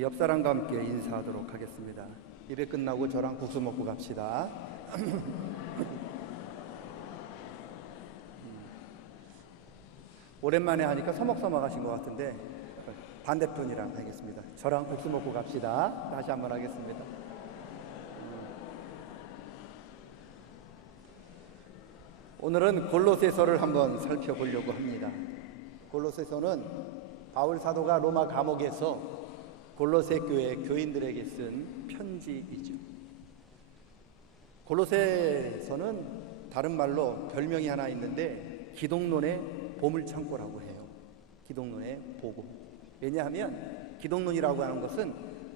옆 사람과 함께 인사하도록 하겠습니다. 예배 끝나고 저랑 국수 먹고 갑시다. 오랜만에 하니까 서먹서먹하신 것 같은데 반대편이랑 하겠습니다. 저랑 국수 먹고 갑시다. 다시 한번 하겠습니다. 오늘은 골로새서를 한번 살펴보려고 합니다. 골로새서는 바울 사도가 로마 감옥에서 골로새 교회 교인들에게 쓴 편지이죠. 골로새서는 다른 말로 별명이 하나 있는데 기독론의 보물창고라고 해요. 기독론의 보고. 왜냐하면 기독론이라고 하는 것은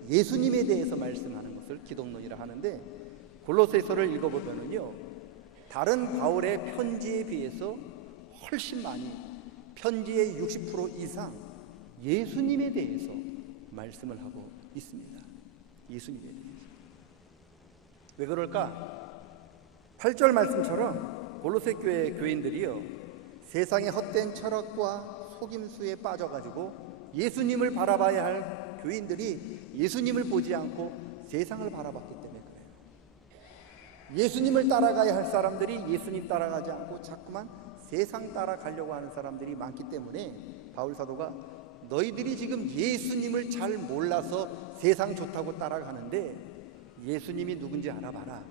예수님에 대해서 말씀하는 것을 기독론이라 하는데, 골로새서를 읽어보면요, 다른 바울의 편지에 비해서 훨씬 많이, 편지의 60% 이상 예수님에 대해서 말씀을 하고 있습니다. 예수님에 대해서. 왜 그럴까? 8절 말씀처럼 골로새 교회 교인들이요, 세상의 헛된 철학과 속임수에 빠져가지고 예수님을 바라봐야 할 교인들이 예수님을 보지 않고 세상을 바라봤기 때문에 그래요. 예수님을 따라가야 할 사람들이 예수님 따라가지 않고 자꾸만 세상 따라가려고 하는 사람들이 많기 때문에 바울 사도가 너희들이 지금 예수님을 잘 몰라서 세상 좋다고 따라가는데 예수님이 누군지 알아봐라.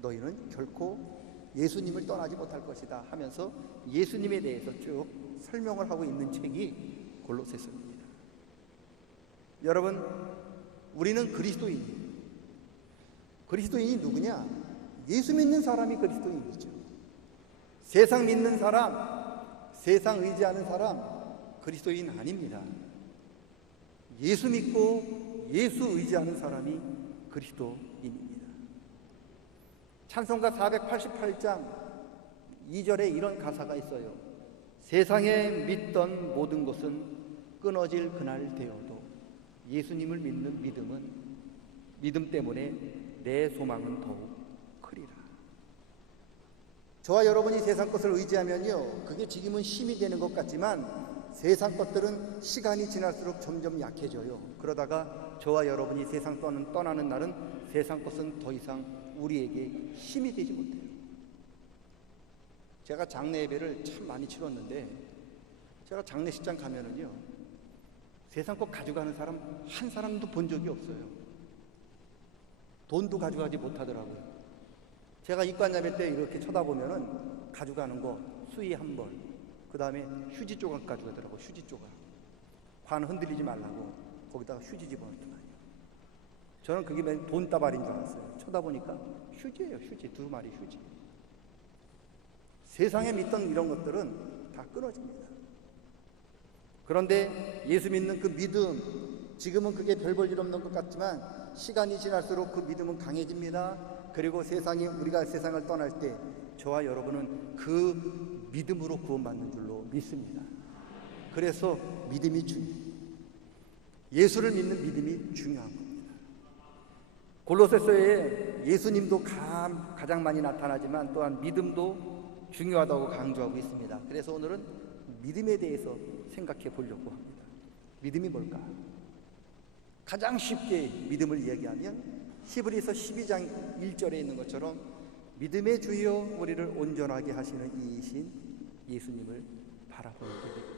너희는 결코 예수님을 떠나지 못할 것이다 하면서 예수님에 대해서 쭉 설명을 하고 있는 책이 골로새서입니다. 여러분, 우리는 그리스도인이에요. 그리스도인이 누구냐? 예수 믿는 사람이 그리스도인이죠. 세상 믿는 사람, 세상 의지하는 사람 그리스도인 아닙니다. 예수 믿고 예수 의지하는 사람이 그리스도인입니다. 찬송가 488장 2절에 이런 가사가 있어요. 세상에 믿던 모든 것은 끊어질 그날 되어도 예수님을 믿는 믿음 때문에 내 소망은 더욱 크리라. 저와 여러분이 세상 것을 의지하면요, 그게 지금은 힘이 되는 것 같지만 세상 것들은 시간이 지날수록 점점 약해져요. 그러다가 저와 여러분이 세상 떠나는 날은 세상 것은 더 이상 우리에게 힘이 되지 못해요. 제가 장례 예배를 참 많이 치렀는데, 제가 장례식장 가면은요, 세상 것 가져가는 사람 한 사람도 본 적이 없어요. 돈도 가져가지 못하더라고요. 제가 입관자매 때 이렇게 쳐다보면은 가져가는 거 수의 한 번, 그 다음에 휴지 조각 가져가더라고. 휴지 조각. 관 흔들리지 말라고 거기다가 휴지 집어넣더만요. 저는 그게 맨 돈다발인 줄 알았어요. 쳐다보니까 휴지예요. 휴지. 2마리 휴지. 세상에 믿던 이런 것들은 다 끊어집니다. 그런데 예수 믿는 그 믿음, 지금은 그게 별 볼 일 없는 것 같지만 시간이 지날수록 그 믿음은 강해집니다. 그리고 우리가 세상을 떠날 때 저와 여러분은 그 믿음으로 구원받는 줄로 믿습니다. 그래서 믿음이 예수를 믿는 믿음이 중요한 겁니다. 골로새서에 예수님도 가장 많이 나타나지만 또한 믿음도 중요하다고 강조하고 있습니다. 그래서 오늘은 믿음에 대해서 생각해 보려고 합니다. 믿음이 뭘까? 가장 쉽게 믿음을 이야기하면 히브리서 12장 1절에 있는 것처럼 믿음의 주여 우리를 온전하게 하시는 이이신 예수님을 바라보는 것입니다.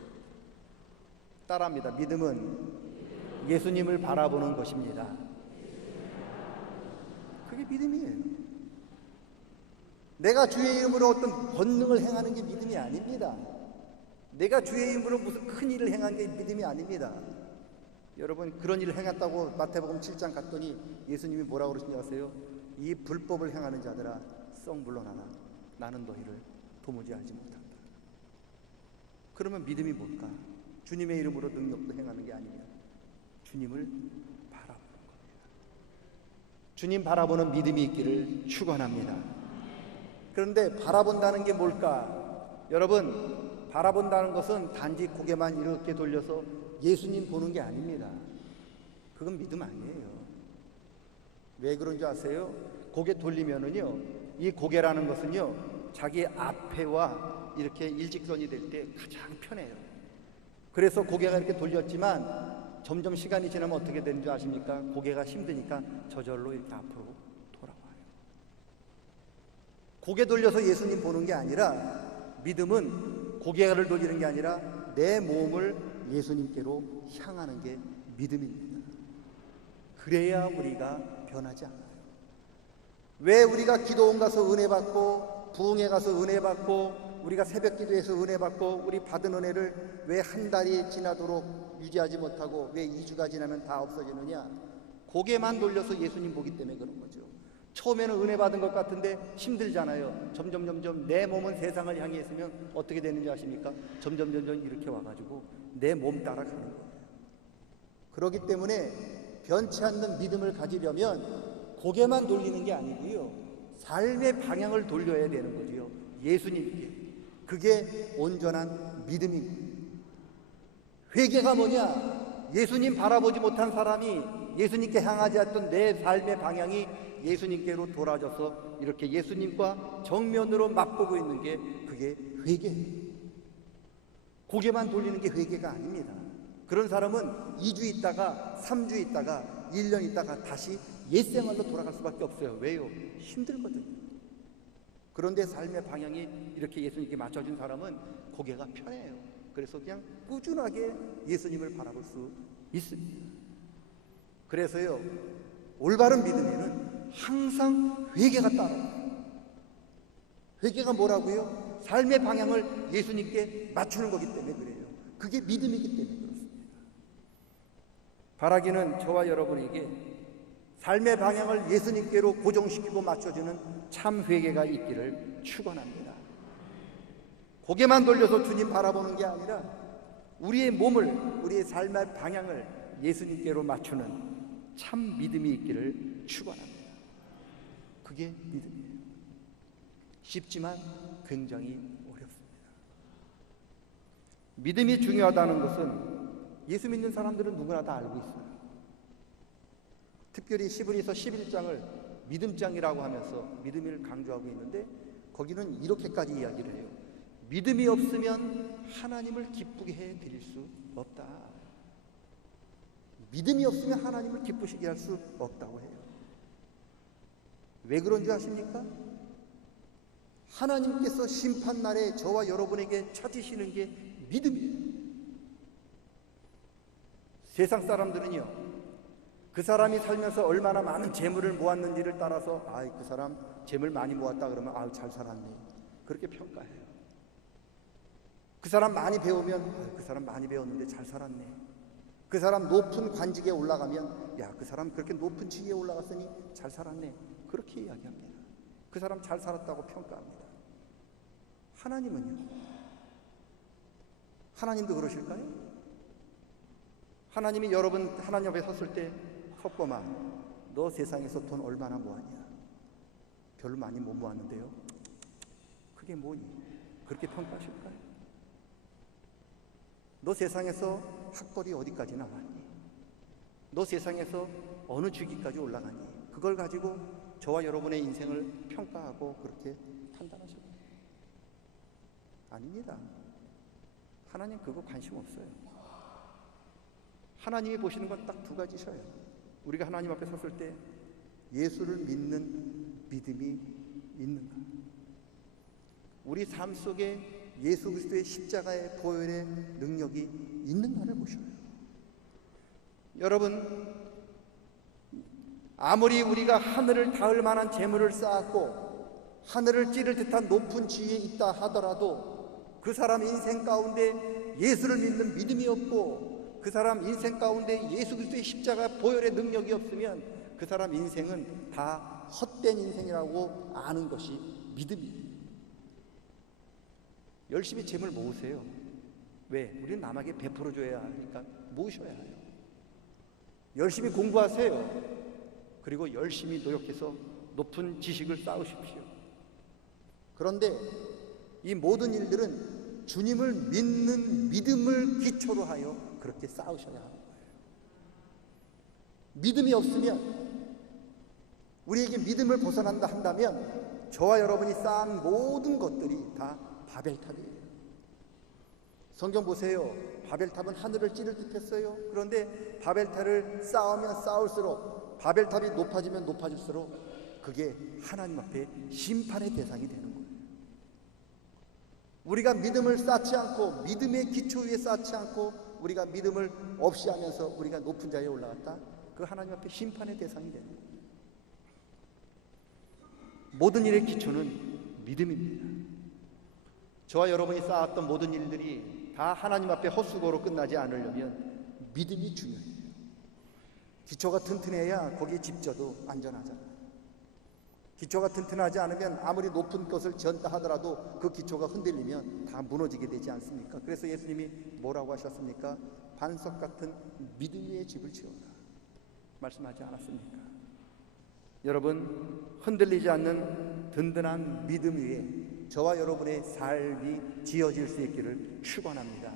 따라합니다. 믿음은 예수님을 바라보는 것입니다. 그게 믿음이에요. 내가 주의 이름으로 어떤 권능을 행하는 게 믿음이 아닙니다. 내가 주의 이름으로 무슨 큰 일을 행한 게 믿음이 아닙니다. 여러분, 그런 일을 행했다고 마태복음 7장 갔더니 예수님이 뭐라고 그러신지 아세요? 이 불법을 행하는 자들아 썩 물러나라. 나는 너희를 도무지 알지 못한다. 그러면 믿음이 뭘까? 주님의 이름으로 능력도 행하는 게 아니면 주님을 바라보는 겁니다. 주님 바라보는 믿음이 있기를 축원합니다. 그런데 바라본다는 게 뭘까? 여러분, 바라본다는 것은 단지 고개만 이렇게 돌려서 예수님 보는 게 아닙니다. 그건 믿음 아니에요. 왜 그런 줄 아세요? 고개 돌리면은요, 이 고개라는 것은요, 자기 앞에와 이렇게 일직선이 될 때 가장 편해요. 그래서 고개가 이렇게 돌렸지만 점점 시간이 지나면 어떻게 되는 줄 아십니까? 고개가 힘드니까 저절로 이렇게 앞으로 돌아와요. 고개 돌려서 예수님 보는 게 아니라, 믿음은 고개를 돌리는 게 아니라 내 몸을 예수님께로 향하는 게 믿음입니다. 그래야 우리가 변하지 않아요. 왜 우리가 기도원 가서 은혜 받고, 부흥회 가서 은혜 받고, 우리가 새벽 기도에서 은혜 받고, 우리 받은 은혜를 왜 한 달이 지나도록 유지하지 못하고 왜 2주가 지나면 다 없어지느냐? 고개만 돌려서 예수님 보기 때문에 그런 거죠. 처음에는 은혜 받은 것 같은데 힘들잖아요. 점점 내 몸은 세상을 향해 있으면 어떻게 되는지 아십니까? 점점 이렇게 와가지고 내 몸 따라가는 거예요. 그렇기 때문에 변치 않는 믿음을 가지려면 고개만 돌리는 게 아니고요, 삶의 방향을 돌려야 되는 거지요. 예수님께. 그게 온전한 믿음입니다. 회개가 뭐냐? 예수님 바라보지 못한 사람이 예수님께 향하지 않던 내 삶의 방향이 예수님께로 돌아져서 이렇게 예수님과 정면으로 맞보고 있는 게, 그게 회개예요. 고개만 돌리는 게 회개가 아닙니다. 그런 사람은 2주 있다가 3주 있다가 1년 있다가 다시 옛생활로 돌아갈 수밖에 없어요. 왜요? 힘들거든요. 그런데 삶의 방향이 이렇게 예수님께 맞춰진 사람은 고개가 편해요. 그래서 그냥 꾸준하게 예수님을 바라볼 수 있습니다. 그래서요, 올바른 믿음에는 항상 회개가 따라와요. 회개가 뭐라고요? 삶의 방향을 예수님께 맞추는 거기 때문에 그래요. 그게 믿음이기 때문에 그렇습니다. 바라기는 저와 여러분에게 삶의 방향을 예수님께로 고정시키고 맞춰주는 참 회개가 있기를 축원합니다. 고개만 돌려서 주님 바라보는 게 아니라 우리의 몸을, 우리의 삶의 방향을 예수님께로 맞추는 참 믿음이 있기를 축원합니다. 그게 믿음이에요. 쉽지만 굉장히 어렵습니다. 믿음이 중요하다는 것은 예수 믿는 사람들은 누구나 다 알고 있어요. 특별히 히브리서 11장을 믿음장이라고 하면서 믿음을 강조하고 있는데, 거기는 이렇게까지 이야기를 해요. 믿음이 없으면 하나님을 기쁘게 해드릴 수 없다. 믿음이 없으면 하나님을 기쁘시게 할 수 없다고 해요. 왜 그런 줄 아십니까? 하나님께서 심판날에 저와 여러분에게 찾으시는 게 믿음이에요. 세상 사람들은요, 그 사람이 살면서 얼마나 많은 재물을 모았는지를 따라서 그 사람 재물 많이 모았다 그러면 잘 살았네, 그렇게 평가해요. 그 사람 많이 배우면 그 사람 많이 배웠는데 잘 살았네. 그 사람 높은 관직에 올라가면 그 사람 그렇게 높은 지위에 올라갔으니 잘 살았네, 그렇게 이야기합니다. 그 사람 잘 살았다고 평가합니다. 하나님은요? 하나님도 그러실까요? 하나님이 여러분 하나님 앞에 섰을 때, 헛범아, 너 세상에서 돈 얼마나 모았냐? 별로 많이 못 모았는데요. 그게 뭐니? 그렇게 평가하실까요? 너 세상에서 학벌이 어디까지 나왔니? 너 세상에서 어느 주기까지 올라가니? 그걸 가지고 저와 여러분의 인생을 평가하고 그렇게 판단하실까요? 아닙니다. 하나님 그거 관심 없어요. 하나님이 보시는 건 딱 두 가지셔요. 우리가 하나님 앞에 섰을 때 예수를 믿는 믿음이 있는가? 우리 삶 속에 예수 그리스도의 십자가의 보혈의 능력이 있는가를 보셔요. 여러분, 아무리 우리가 하늘을 닿을 만한 재물을 쌓았고 하늘을 찌를 듯한 높은 지위에 있다 하더라도 그 사람 인생 가운데 예수를 믿는 믿음이 없고 그 사람 인생 가운데 예수 그리스도의 십자가 보혈의 능력이 없으면 그 사람 인생은 다 헛된 인생이라고 아는 것이 믿음이에요. 열심히 재물 모으세요. 왜? 우리는 남에게 베풀어줘야 하니까 모으셔야 해요. 열심히 공부하세요. 그리고 열심히 노력해서 높은 지식을 쌓으십시오. 그런데 이 모든 일들은 주님을 믿는 믿음을 기초로 하여 그렇게 쌓으셔야 하는 거예요. 믿음이 없으면, 우리에게 믿음을 벗어난다 한다면 저와 여러분이 쌓은 모든 것들이 다 바벨탑이에요. 성경 보세요. 바벨탑은 하늘을 찌를 듯 했어요. 그런데 바벨탑을 쌓으면 쌓을수록, 바벨탑이 높아지면 높아질수록 그게 하나님 앞에 심판의 대상이 되는 거예요. 우리가 믿음을 쌓지 않고, 믿음의 기초 위에 쌓지 않고 우리가 믿음을 없이 하면서 우리가 높은 자리에 올라갔다, 그 하나님 앞에 심판의 대상이 되는 거예요. 모든 일의 기초는 믿음입니다. 저와 여러분이 쌓았던 모든 일들이 다 하나님 앞에 헛수고로 끝나지 않으려면 믿음이 중요해요. 기초가 튼튼해야 거기에 집 져도 안전하잖아요. 기초가 튼튼하지 않으면 아무리 높은 것을 지었다 하더라도 그 기초가 흔들리면 다 무너지게 되지 않습니까? 그래서 예수님이 뭐라고 하셨습니까? 반석 같은 믿음 위에 집을 지어라 말씀하지 않았습니까? 여러분, 흔들리지 않는 든든한 믿음 위에 저와 여러분의 삶이 지어질 수 있기를 축원합니다.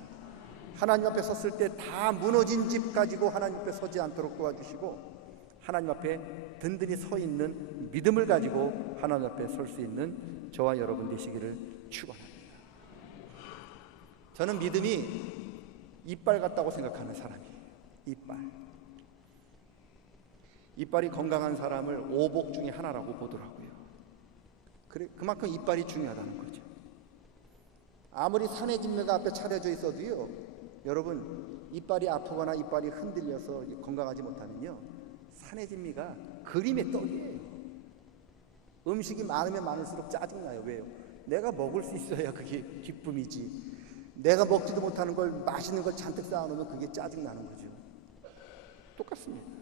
하나님 앞에 섰을 때 다 무너진 집 가지고 하나님 앞에 서지 않도록 도와주시고, 하나님 앞에 든든히 서 있는 믿음을 가지고 하나님 앞에 설 수 있는 저와 여러분 되시기를 축원합니다. 저는 믿음이 이빨 같다고 생각하는 사람이에요. 이빨이 건강한 사람을 오복 중에 하나라고 보더라고요. 그만큼 이빨이 중요하다는 거죠. 아무리 산의 진매가 앞에 차려져 있어도요, 여러분, 이빨이 아프거나 이빨이 흔들려서 건강하지 못하면요, 산의 진미가 그림의 떡이에요. 음식이 많으면 많을수록 짜증나요. 왜요? 내가 먹을 수 있어야 그게 기쁨이지, 내가 먹지도 못하는 걸, 맛있는 걸 잔뜩 쌓아놓으면 그게 짜증나는 거죠. 똑같습니다.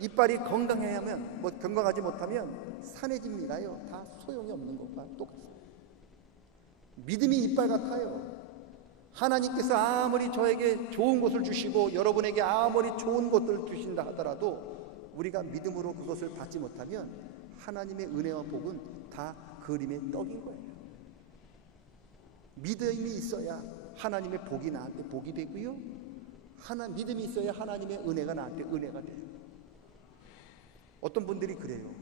이빨이 건강해야면, 건강하지 못하면 산의 진미가요 다 소용이 없는 것과 똑같습니다. 믿음이 이빨 같아요. 하나님께서 아무리 저에게 좋은 것을 주시고 여러분에게 아무리 좋은 것들을 주신다 하더라도 우리가 믿음으로 그것을 받지 못하면 하나님의 은혜와 복은 다 그림의 떡인 거예요. 믿음이 있어야 하나님의 복이 나한테 복이 되고요, 믿음이 있어야 하나님의 은혜가 나한테 은혜가 돼요. 어떤 분들이 그래요.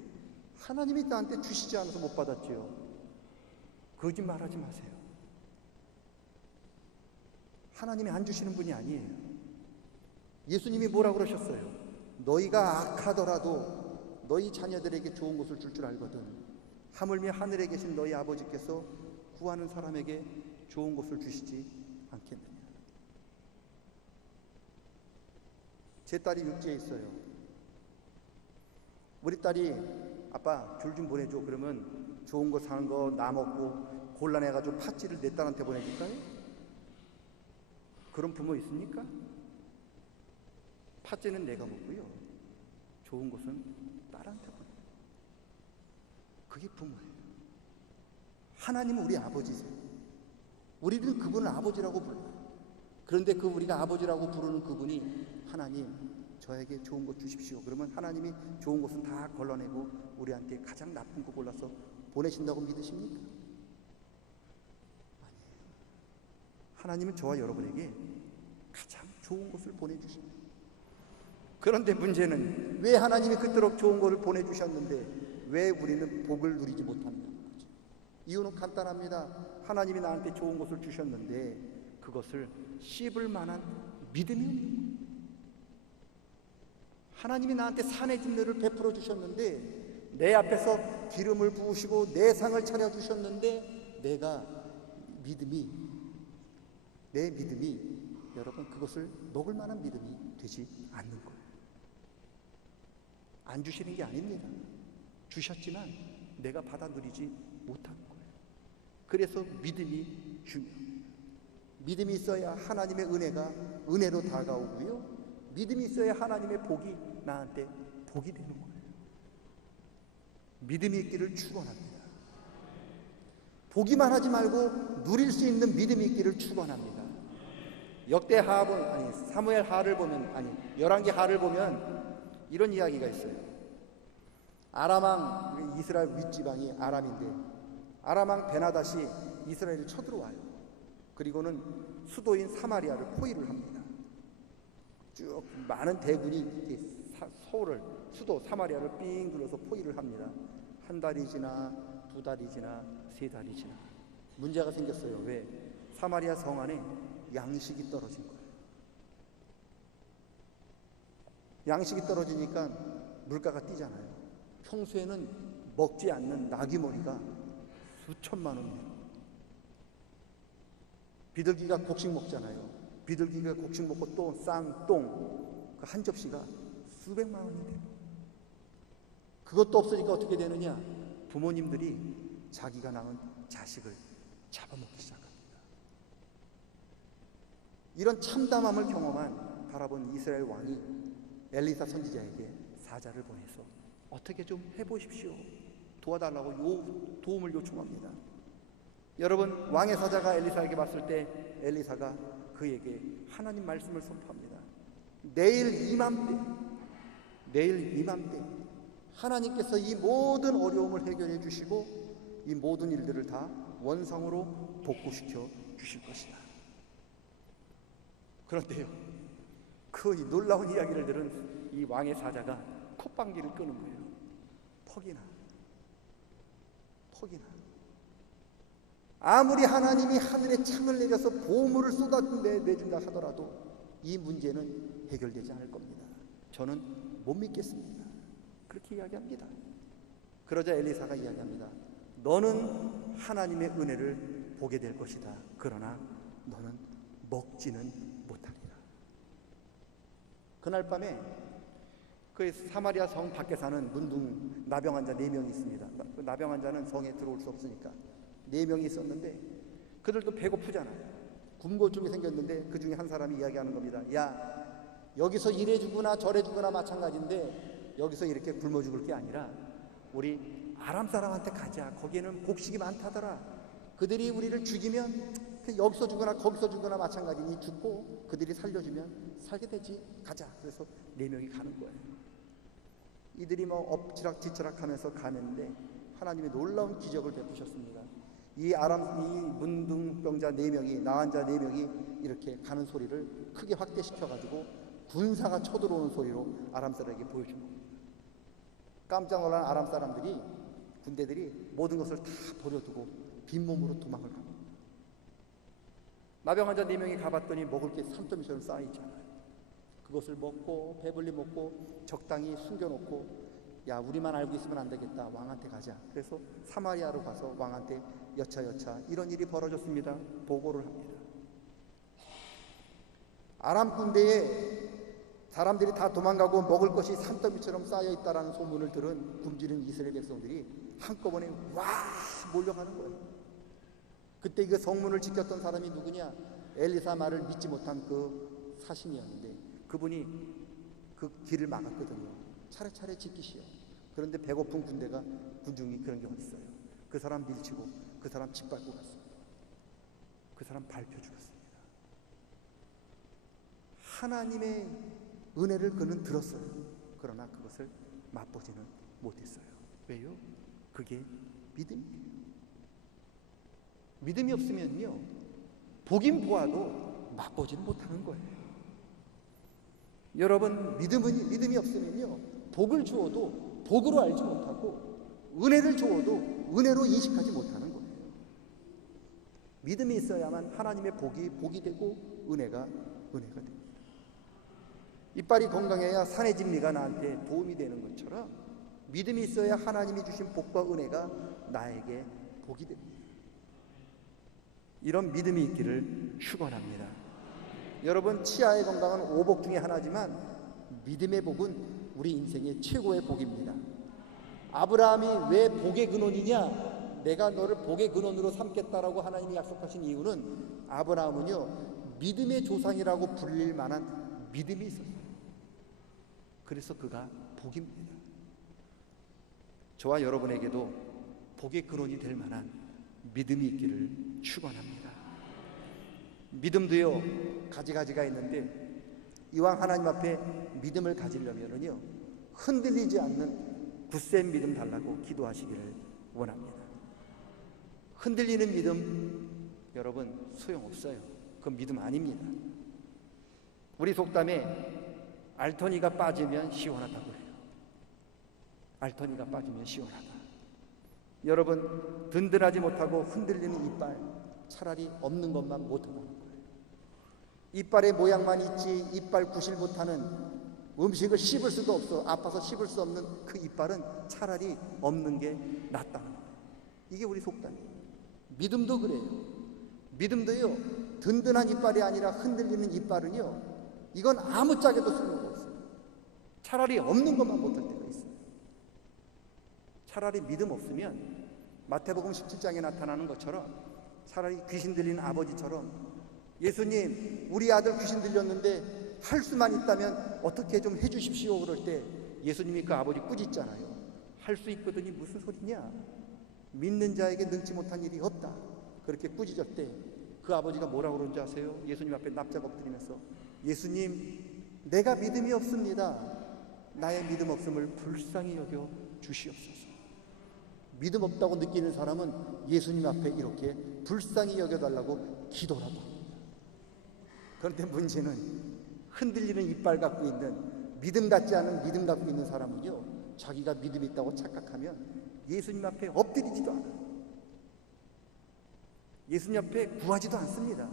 하나님이 나한테 주시지 않아서 못 받았지요. 거짓말하지 마세요. 하나님이 안 주시는 분이 아니에요. 예수님이 뭐라고 그러셨어요? 너희가 악하더라도 너희 자녀들에게 좋은 것을 줄 줄 알거든. 하물며 하늘에 계신 너희 아버지께서 구하는 사람에게 좋은 것을 주시지 않겠느냐. 제 딸이 육지에 있어요. 우리 딸이 아빠 귤 좀 보내줘. 그러면 좋은 거 사는 거 나 먹고 곤란해가지고 팥쥐를 내 딸한테 보내줄까요? 그런 부모 있습니까? 팥쥐는 내가 먹고요, 좋은 것은 딸한테 보내요. 그게 부모예요. 하나님은 우리 아버지세요. 우리는 그분을 아버지라고 불러요. 그런데 우리가 아버지라고 부르는 그분이 하나님, 저에게 좋은 것 주십시오. 그러면 하나님이 좋은 것은 다 걸러내고 우리한테 가장 나쁜 거 골라서 보내신다고 믿으십니까? 아니에요. 하나님은 저와 여러분에게 가장 좋은 것을 보내주십니다. 그런데 문제는 왜 하나님이 그토록 좋은 것을 보내주셨는데 왜 우리는 복을 누리지 못하는 거죠? 이유는 간단합니다. 하나님이 나한테 좋은 것을 주셨는데 그것을 씹을 만한 믿음이 없는 거예요. 하나님이 나한테 산의 진미를 베풀어 주셨는데, 내 앞에서 기름을 부으시고 내 상을 차려 주셨는데 내 믿음이 여러분 그것을 먹을 만한 믿음이 되지 않는 거예요. 안 주시는 게 아닙니다. 주셨지만 내가 받아 누리지 못하는 거예요. 그래서 믿음이 중요해요. 믿음이 있어야 하나님의 은혜가 은혜로 다가오고요, 믿음이 있어야 하나님의 복이 나한테 복이 되는 거예요. 믿음이 있기를 축원합니다. 보기만 하지 말고 누릴 수 있는 믿음이 있기를 축원합니다. 사무엘 하를 보면, 열왕기 하를 보면 이런 이야기가 있어요. 아람왕, 이스라엘 윗지방이 아람인데 아람왕 베나닷이 이스라엘을 쳐들어와요. 그리고는 수도인 사마리아를 포위를 합니다. 쭉 많은 대군이 수도 사마리아를 삥 둘러서 포위를 합니다. 한 달이 지나, 두 달이 지나, 세 달이 지나. 문제가 생겼어요. 왜? 사마리아 성 안에 양식이 떨어진 거예요. 양식이 떨어지니까 물가가 뛰잖아요. 평소에는 먹지 않는 나귀머리가 수천만 원이에요. 비둘기가 곡식 먹잖아요. 비둘기가 곡식 먹고 또 쌍, 똥, 그 한 접시가 수백만 원이 돼요. 그것도 없으니까 어떻게 되느냐? 부모님들이 자기가 낳은 자식을 잡아먹기 시작합니다. 이런 참담함을 경험한 바라본 이스라엘 왕이 엘리사 선지자에게 사자를 보내서 어떻게 좀 해보십시오. 도와달라고 도움을 요청합니다. 여러분, 왕의 사자가 엘리사에게 봤을 때 엘리사가 그에게 하나님 말씀을 선포합니다. 내일 이맘때 하나님께서 이 모든 어려움을 해결해 주시고 이 모든 일들을 다 원상으로 복구시켜 주실 것이다. 그런데요, 그 놀라운 이야기를 들은 이 왕의 사자가 콧방귀를 끄는 거예요. 퍽이나 아무리 하나님이 하늘에 창을 내려서 보물을 쏟아내준다 하더라도 이 문제는 해결되지 않을 겁니다. 저는 못 믿겠습니다. 그렇게 이야기합니다. 그러자 엘리사가 이야기합니다. 너는 하나님의 은혜를 보게 될 것이다. 그러나 너는 먹지는 못하리라. 그날 밤에 그 사마리아 성 밖에 사는 문둥 나병 환자 4명이 있습니다. 그 나병 환자는 성에 들어올 수 없으니까 4명이 있었는데 그들도 배고프잖아요. 굶고증이 생겼는데 그 중에 한 사람이 이야기하는 겁니다. 야, 여기서 이래 주거나 저래 주거나 마찬가지인데 여기서 이렇게 굶어 죽을 게 아니라 우리 아람 사람한테 가자. 거기에는 곡식이 많다더라. 그들이 우리를 죽이면 여기서 주거나 거기서 주거나 마찬가지니 죽고 그들이 살려주면 살게 되지. 가자. 그래서 4명이 가는 거예요. 이들이 뭐 엎치락뒤치락 하면서 가는데 하나님의 놀라운 기적을 베푸셨습니다. 이 문둥병자 4명이, 나환자 4명이 이렇게 가는 소리를 크게 확대시켜가지고 군사가 쳐들어오는 소리로 아람 사람에게 보여준 겁니다. 깜짝 놀란 아람 사람들이, 군대들이 모든 것을 다 버려두고 빈몸으로 도망을 갑니다. 나병 환자 4명이 가봤더니 먹을 게 산더미처럼 쌓여있잖아요. 그것을 먹고 배불리 먹고 적당히 숨겨놓고 야, 우리만 알고 있으면 안 되겠다. 왕한테 가자. 그래서 사마리아로 가서 왕한테 여차여차 이런 일이 벌어졌습니다. 보고를 합니다. 아람 군대에 사람들이 다 도망가고 먹을 것이 산더미처럼 쌓여있다라는 소문을 들은 굶주린 이스라엘 백성들이 한꺼번에 와 몰려가는 거예요. 그때 그 성문을 지켰던 사람이 누구냐? 엘리사 말을 믿지 못한 그 사신이었는데 그분이 그 길을 막았거든요. 차례차례 지키시오. 그런데 배고픈 군중이 그런 게 어딨어요. 그 사람 밀치고 그 사람 짓밟고 갔습니다. 그 사람 밟혀 죽었습니다. 하나님의 은혜를 그는 들었어요. 그러나 그것을 맛보지는 못했어요. 왜요? 그게 믿음이에요. 믿음이 없으면요, 보긴 보아도 맛보지는 못하는 거예요. 여러분, 믿음이 없으면요, 복을 주어도 복으로 알지 못하고 은혜를 주어도 은혜로 인식하지 못하는 거예요. 믿음이 있어야만 하나님의 복이 되고 은혜가 됩니다. 이빨이 건강해야 산의 진미가 나한테 도움이 되는 것처럼 믿음이 있어야 하나님이 주신 복과 은혜가 나에게 복이 됩니다. 이런 믿음이 있기를 축원합니다. 여러분, 치아의 건강은 오복 중에 하나지만 믿음의 복은 우리 인생의 최고의 복입니다. 아브라함이 왜 복의 근원이냐? 내가 너를 복의 근원으로 삼겠다라고 하나님이 약속하신 이유는 아브라함은요, 믿음의 조상이라고 불릴 만한 믿음이 있었어요. 그래서 그가 복입니다. 저와 여러분에게도 복의 근원이 될 만한 믿음이 있기를 축원합니다. 믿음도요, 가지가 있는데 이왕 하나님 앞에 믿음을 가지려면은요, 흔들리지 않는 굳센 믿음 달라고 기도하시기를 원합니다. 흔들리는 믿음, 여러분, 소용없어요. 그건 믿음 아닙니다. 우리 속담에 알터니가 빠지면 시원하다고 해요. 알터니가 빠지면 시원하다. 여러분, 든든하지 못하고 흔들리는 이빨, 차라리 없는 것만 못하는 거예요. 이빨의 모양만 있지 이빨 구실 못하는, 음식을 씹을 수도 없어 아파서 씹을 수 없는 그 이빨은 차라리 없는 게 낫다는 거예요. 이게 우리 속담이에요. 믿음도 그래요. 믿음도요, 든든한 이빨이 아니라 흔들리는 이빨은요, 이건 아무짝에도 쓸모가 없어요. 차라리 없는 것만 못할 때가 있어요. 차라리 믿음 없으면 마태복음 17장에 나타나는 것처럼, 차라리 귀신 들린 아버지처럼, 예수님 우리 아들 귀신 들렸는데 할 수만 있다면 어떻게 좀 해주십시오 그럴 때 예수님이 그 아버지 꾸짖잖아요. 할 수 있거든이 무슨 소리냐, 믿는 자에게 능치 못한 일이 없다, 그렇게 꾸짖을 때 그 아버지가 뭐라고 그런지 아세요? 예수님 앞에 납작 엎드리면서, 예수님 내가 믿음이 없습니다. 나의 믿음 없음을 불쌍히 여겨 주시옵소서. 믿음 없다고 느끼는 사람은 예수님 앞에 이렇게 불쌍히 여겨달라고 기도라도 합니다. 그런데 문제는 흔들리는 이빨 갖고 있는, 믿음 같지 않은 믿음 갖고 있는 사람은요, 자기가 믿음이 있다고 착각하면 예수님 앞에 엎드리지도 않아요. 예수님 앞에 구하지도 않습니다.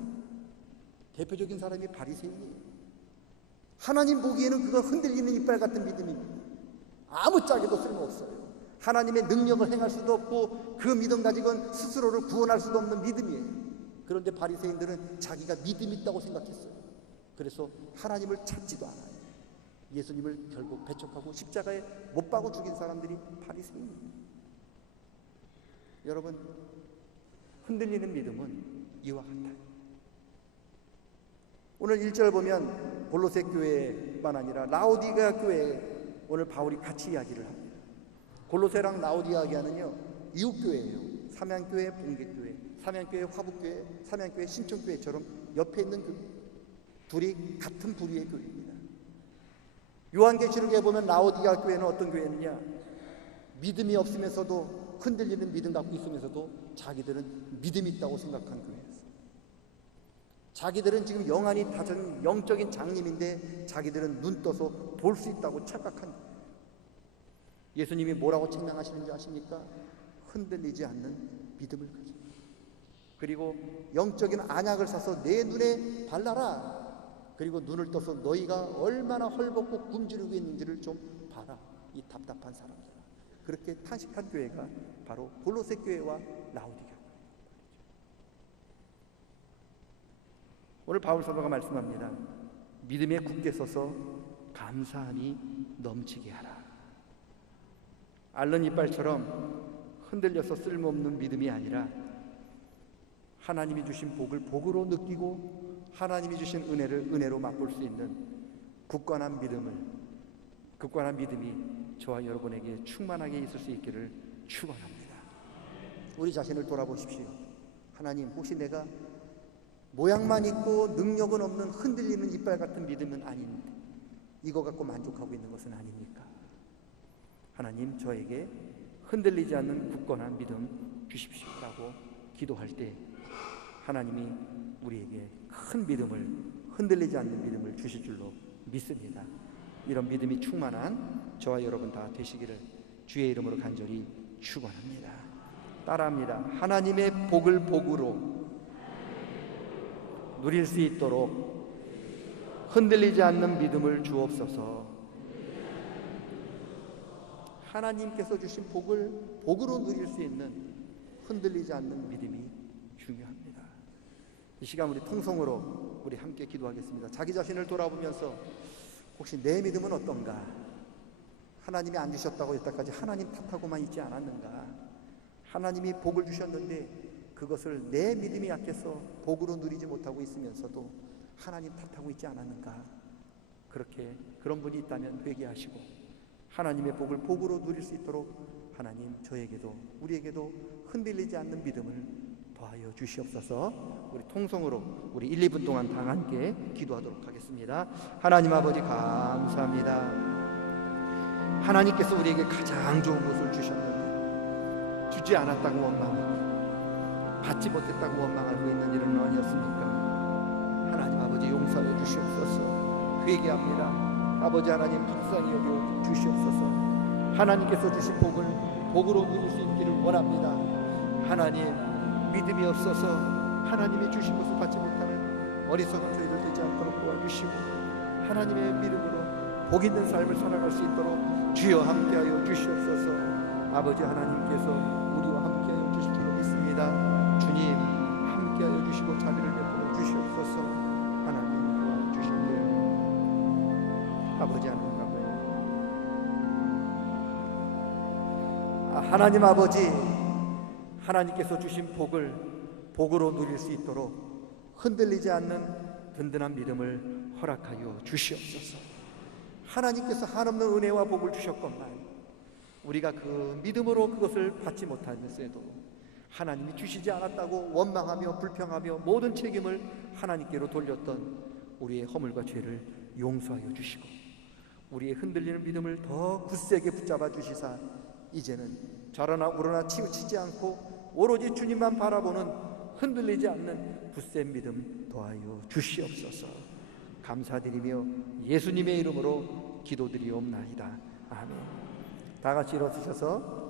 대표적인 사람이 바리새인이에요. 하나님 보기에는 그건 흔들리는 이빨 같은 믿음입니다. 아무짝에도 쓸모없어요. 하나님의 능력을 행할 수도 없고 그 믿음 가지고는 스스로를 구원할 수도 없는 믿음이에요. 그런데 바리새인들은 자기가 믿음이 있다고 생각했어요. 그래서 하나님을 찾지도 않아요. 예수님을 결국 배척하고 십자가에 못 박아 죽인 사람들이 바리새인입니다. 여러분, 흔들리는 믿음은 이와 같아요. 오늘 1절 보면 골로새 교회만 아니라 라오디게아 교회, 오늘 바울이 같이 이야기를 합니다. 골로새랑 라오디게아는요, 이웃교회예요. 삼양교회, 봉개교회, 삼양교회, 화북교회, 삼양교회, 신천교회처럼 옆에 있는 그 둘이 같은 부류의 교회입니다. 요한계시록에 보면 라오디게아 교회는 어떤 교회느냐, 믿음이 없으면서도, 흔들리는 믿음 갖고 있으면서도 자기들은 믿음이 있다고 생각한 교회였어요. 자기들은 지금 영안이 다른 영적인 장님인데 자기들은 눈 떠서 볼 수 있다고 착각한 거예요. 예수님이 뭐라고 책망하시는 줄 아십니까? 흔들리지 않는 믿음을 가지고, 그리고 영적인 안약을 사서 내 눈에 발라라. 그리고 눈을 떠서 너희가 얼마나 헐벗고 굶주리고 있는지를 좀 봐라. 이 답답한 사람들. 그렇게 탄식한 교회가 바로 골로새 교회와 라오디게아. 오늘 바울 사도가 말씀합니다. 믿음에 굳게 서서 감사함이 넘치게 하라. 앓는 이빨처럼 흔들려서 쓸모없는 믿음이 아니라 하나님이 주신 복을 복으로 느끼고 하나님이 주신 은혜를 은혜로 맛볼 수 있는 굳건한 믿음이 저와 여러분에게 충만하게 있을 수 있기를 축원합니다. 우리 자신을 돌아보십시오. 하나님, 혹시 내가 모양만 있고 능력은 없는 흔들리는 이빨 같은 믿음은 아닌데 이거 갖고 만족하고 있는 것은 아닙니까? 하나님, 저에게 흔들리지 않는 굳건한 믿음 주십시오라고 기도할 때 하나님이 우리에게 큰 믿음을, 흔들리지 않는 믿음을 주실 줄로 믿습니다. 이런 믿음이 충만한 저와 여러분 다 되시기를 주의 이름으로 간절히 축원합니다. 따라합니다. 하나님의 복을 복으로 누릴 수 있도록 흔들리지 않는 믿음을 주옵소서. 하나님께서 주신 복을 복으로 누릴 수 있는 흔들리지 않는 믿음이 중요합니다. 이 시간 우리 통성으로 우리 함께 기도하겠습니다. 자기 자신을 돌아보면서 혹시 내 믿음은 어떤가? 하나님이 안 주셨다고 여태까지 하나님 탓하고만 있지 않았는가? 하나님이 복을 주셨는데 그것을 내 믿음이 약해서 복으로 누리지 못하고 있으면서도 하나님 탓하고 있지 않았는가? 그런 분이 있다면 회개하시고 하나님의 복을 복으로 누릴 수 있도록 하나님 저에게도 우리에게도 흔들리지 않는 믿음을 더하여 주시옵소서. 우리 통성으로 우리 1, 2분 동안 다 함께 기도하도록 하겠습니다. 하나님 아버지 감사합니다. 하나님께서 우리에게 가장 좋은 것을 주셨는데 주지 않았다고 원망하고 받지 못했다고 원망하고 있는 일은 아니었습니까? 하나님 아버지 용서하여 주시옵소서. 회개합니다. 아버지 하나님 불쌍히 여겨 주시옵소서. 하나님께서 주신 복을 복으로 누릴 수 있기를 원합니다. 하나님, 믿음이 없어서 하나님이 주신 것을 받지 못하는 어리석은 저희들 되지 않도록 도와주시고 하나님의 믿음으로 복 있는 삶을 살아갈 수 있도록 주여 함께하여 주시옵소서. 아버지 하나님께서 우리와 함께하여 주실 줄로 믿습니다. 주님 함께하여 주시고 자비를 베풀어 주시옵소서. 하나님 도와주시길. 아버지 하나님, 하나님 아버지, 하나님께서 주신 복을 복으로 누릴 수 있도록 흔들리지 않는 든든한 믿음을 허락하여 주시옵소서. 하나님께서 한없는 은혜와 복을 주셨건만 우리가 그 믿음으로 그것을 받지 못하였어도 하나님이 주시지 않았다고 원망하며 불평하며 모든 책임을 하나님께로 돌렸던 우리의 허물과 죄를 용서하여 주시고 우리의 흔들리는 믿음을 더 굳세게 붙잡아 주시사 이제는 저러나 우러나 치우치지 않고 오로지 주님만 바라보는 흔들리지 않는 굳센 믿음 더하여 주시옵소서. 감사드리며 예수님의 이름으로 기도드리옵나이다. 아멘. 다 같이 일어서셔서